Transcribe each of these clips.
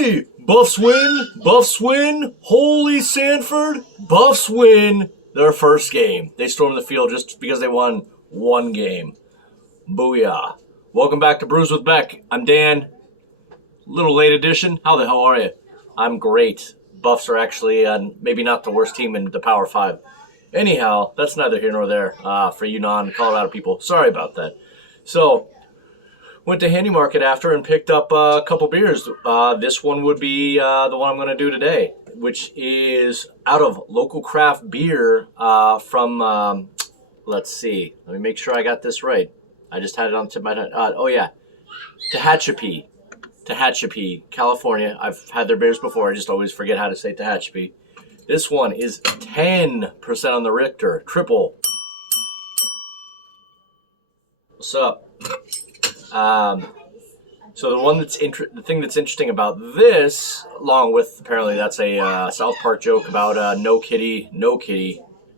Hey, Buffs win, Buffs win, holy Sanford, Buffs win their first game. They stormed the field just because they won one game. Booyah. Welcome back to Brews with Beck. I'm Dan. Little late edition. How the hell are you? I'm great. Buffs are actually maybe not the worst team in the Power 5. Anyhow, that's neither here nor there for you non-Colorado people. Sorry about that. So, went to Handy Market after and picked up a couple beers. This one would be the one I'm going to do today, which is out of local craft beer from, let's see. Let me make sure I got this right. I just had it on the tip of my head. Oh, yeah. Tehachapi, California. I've had their beers before. I just always forget how to say Tehachapi. This one is 10% on the Richter. Triple. What's up? So the thing that's interesting about this, along with apparently that's a South Park joke about no kitty,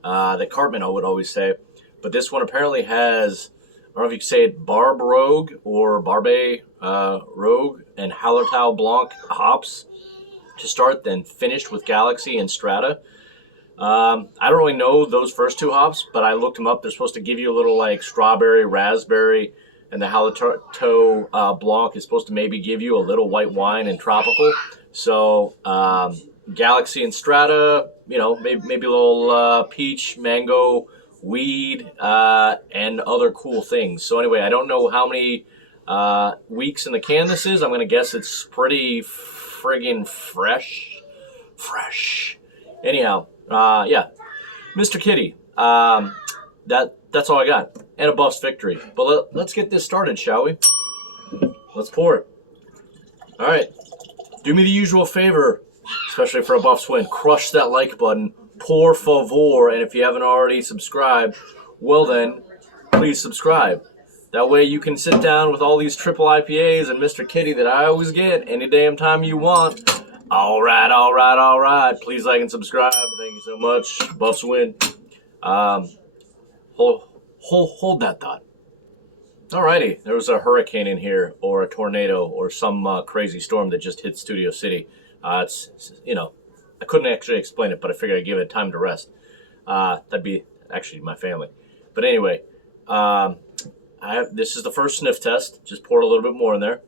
that Cartman would always say, but this one apparently has, I don't know if you can say it, Barb Rogue or Barbe Rogue and Hallertau Blanc hops to start, then finished with Galaxy and Strata. I don't really know those first two hops, but I looked them up. They're supposed to give you a little like strawberry, raspberry, and the Hallertau Blanc is supposed to maybe give you a little white wine and tropical. So Galaxy and Strata, you know, maybe a little peach, mango, weed, and other cool things. So anyway, I don't know how many weeks in the can this is. I'm going to guess it's pretty friggin' fresh. Anyhow, yeah, Mr. Kitty. That's all I got. And a Buffs victory. But let's get this started, shall we? Let's pour it. All right. Do me the usual favor, especially for a Buffs win. Crush that like button. Por favor. And if you haven't already subscribed, well then, please subscribe. That way you can sit down with all these triple IPAs and Mr. Kitty that I always get any damn time you want. All right. Please like and subscribe. Thank you so much. Buffs win. Hold that thought. Alrighty, there was a hurricane in here, or a tornado, or some crazy storm that just hit Studio City. It's you know, I couldn't actually explain it, but I figured I'd give it time to rest. That'd be actually my family. But anyway, this is the first sniff test. Just poured a little bit more in there.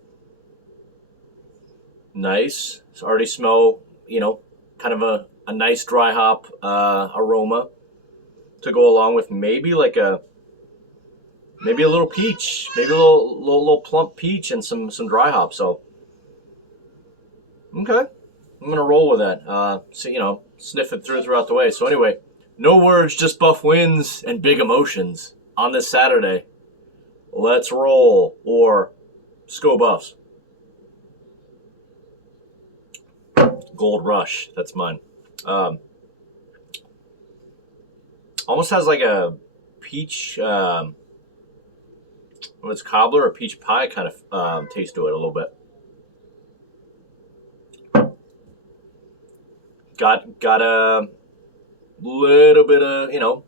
Nice. It's already smell, you know, kind of a nice dry hop aroma to go along with maybe a little peach, maybe a little plump peach and some dry hop. So okay, I'm gonna roll with that. So you know, sniff it throughout the way. So anyway, no words, just Buff wins and big emotions on this Saturday. Let's roll, or Sko Buffs. Gold Rush, that's mine. Almost has like a peach, what's cobbler or peach pie kind of taste to it a little bit. Got a little bit of, you know,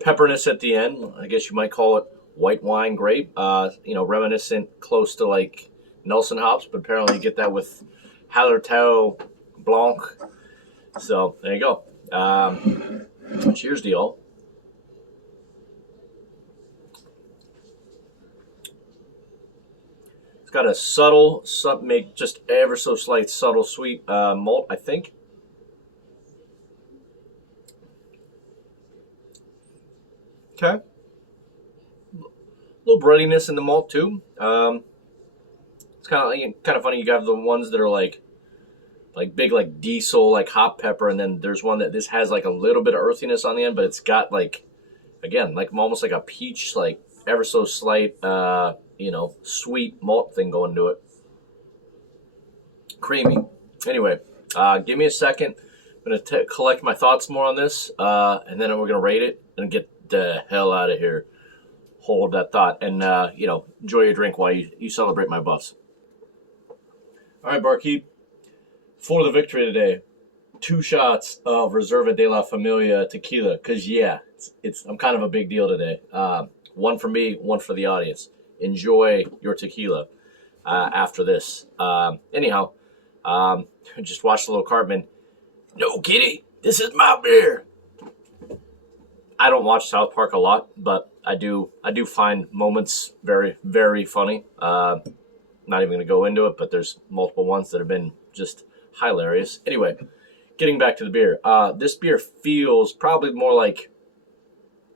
pepperness at the end. I guess you might call it white wine grape. You know, reminiscent, close to like Nelson hops, but apparently you get that with Hallertau Blanc. So there you go. Cheers to y'all. It's got a subtle, make just ever so slight, subtle sweet malt, I think. Okay. A little breadiness in the malt too. It's kind of funny. You have the ones that are like big, like diesel, like hot pepper, and then there's one that this has like a little bit of earthiness on the end, but it's got like, again, like almost like a peach, like ever so slight, you know, sweet malt thing going to it. Creamy. Anyway, give me a second. I'm gonna collect my thoughts more on this, and then we're gonna rate it and get the hell out of here. Hold that thought, and you know, enjoy your drink while you celebrate my Buffs. All right, barkeep. For the victory today, 2 shots of Reserva de la Familia tequila. Cause yeah, I'm kind of a big deal today. One for me, one for the audience. Enjoy your tequila after this. Anyhow, Just watched the little Cartman. No, kitty, this is my beer. I don't watch South Park a lot, but I do find moments very, very funny. Not even going to go into it, but there's multiple ones that have been just hilarious. Anyway, getting back to the beer. This beer feels probably more like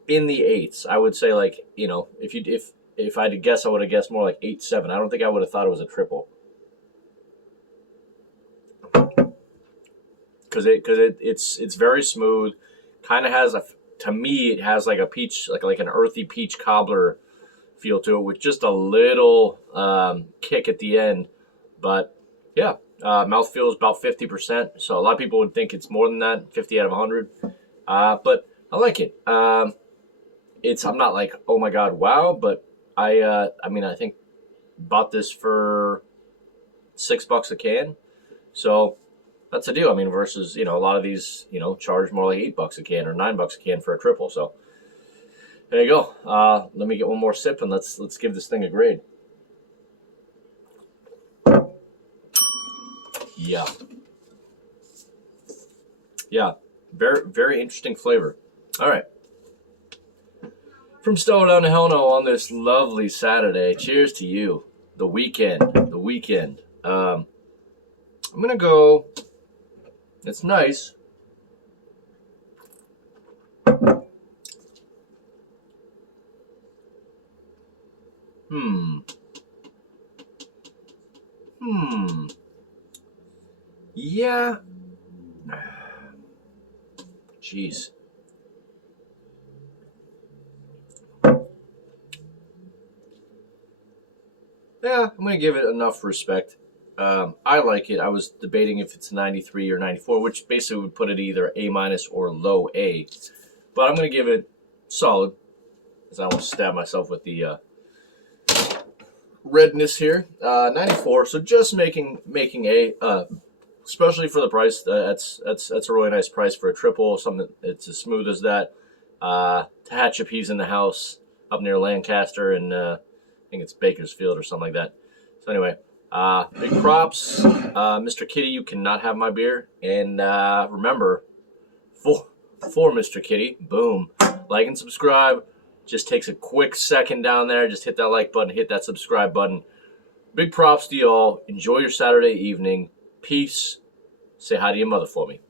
in the eights. I would say, like, if I had to guess, I would have guessed more like 8.7. I don't think I would have thought it was a triple. Because it's very smooth. Kind of has to me, it has like a peach, like an earthy peach cobbler feel to it, with just a little kick at the end. But yeah, mouthfeel is about 50%. So a lot of people would think it's more than that, 50 out of 100. But I like it. I'm not like, oh my god, wow, but I think bought this for $6 a can. So that's a deal. I mean, versus, a lot of these, charge more like $8 a can or $9 a can for a triple. So there you go. Let me get one more sip and let's give this thing a grade. Yeah. Very, very interesting flavor. All right. From Stowe down to Hell No on this lovely Saturday. Cheers to you. The weekend. I'm going to go. It's nice. Yeah. Jeez. Yeah, I'm going to give it enough respect. I like it. I was debating if it's 93 or 94, which basically would put it either A- or low A. But I'm going to give it solid, because I don't want to stab myself with the redness here. 94, so just making A, especially for the price. That's a really nice price for a triple, something that's as smooth as that. Tehachapi's in the house up near Lancaster, and I think it's Bakersfield or something like that. So anyway, big props. Mr. Kitty, you cannot have my beer. And remember, for Mr. Kitty, boom, like and subscribe. Just takes a quick second down there. Just hit that like button, hit that subscribe button. Big props to y'all. Enjoy your Saturday evening. Peace. Say hi to your mother for me.